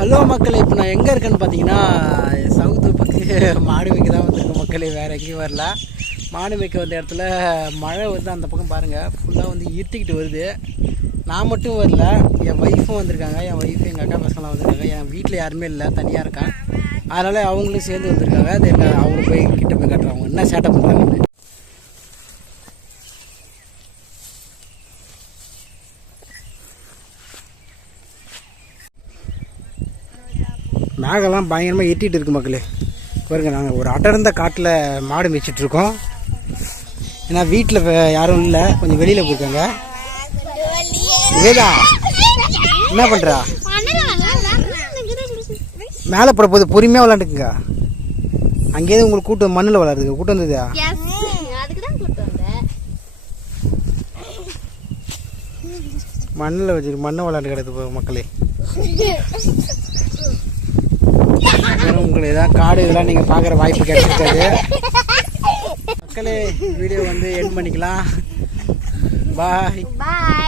Hello மக்களே இப்போ நான் எங்கே இருக்கேன்னு பார்த்தீங்கன்னா சவுத்து பக்கம் மாடு மேய்க்க தான் வந்திருக்கேன் மக்களே வேறு எங்கேயும் வரல. மாடு மேய்க்க வந்த இடத்துல மழை வந்து அந்த பக்கம் பாருங்கள் ஃபுல்லாக வந்து இருட்டிக்கிட்டு வருது. நான் மட்டும் வரல என் ஒய்ஃபும் வந்திருக்காங்க என் ஒய்ஃப் எங்கள் அக்கா பசங்களாம் வந்திருக்காங்க. என் வீட்டில் யாருமே இல்லை தனியாக இருக்கேன். அதனால் அவங்களும் சேர்ந்து வந்திருக்காங்க. அது என்ன அவங்கள போய் கிட்ட போய் காட்டுறேன் என்ன சேட்டை பண்ணுறாங்கன்னு மேகெல்லாம் பயங்கரமாக எட்டிகிட்டு இருக்கு மக்களே. பாருங்க நாங்கள் ஒரு அடர்ந்த காட்டில் மாடு மேய்ச்சிட்டுருக்கோம் ஏன்னா வீட்டில் யாரும் இல்லை. கொஞ்சம் வெளியில் போயிருக்காங்க. ஏதா என்ன பண்ணுறா மேலே போட போது பொறுமையாக விளாண்டுக்குங்க அங்கேயே உங்களுக்கு கூட்டம் மண்ணில் விளாடுதுங்க கூட்டம் வந்ததா? மண்ணில் வச்சு மண்ணை விளாண்டு கிடக்குது போ மக்களே. அப்புறம் தான் காடு இதெல்லாம் நீங்கள் பார்க்குற வாய்ப்பு கிடைச்சிருக்காது. மக்களே வீடியோ வந்து என் பண்ணிக்கலாம். பாய் பாய்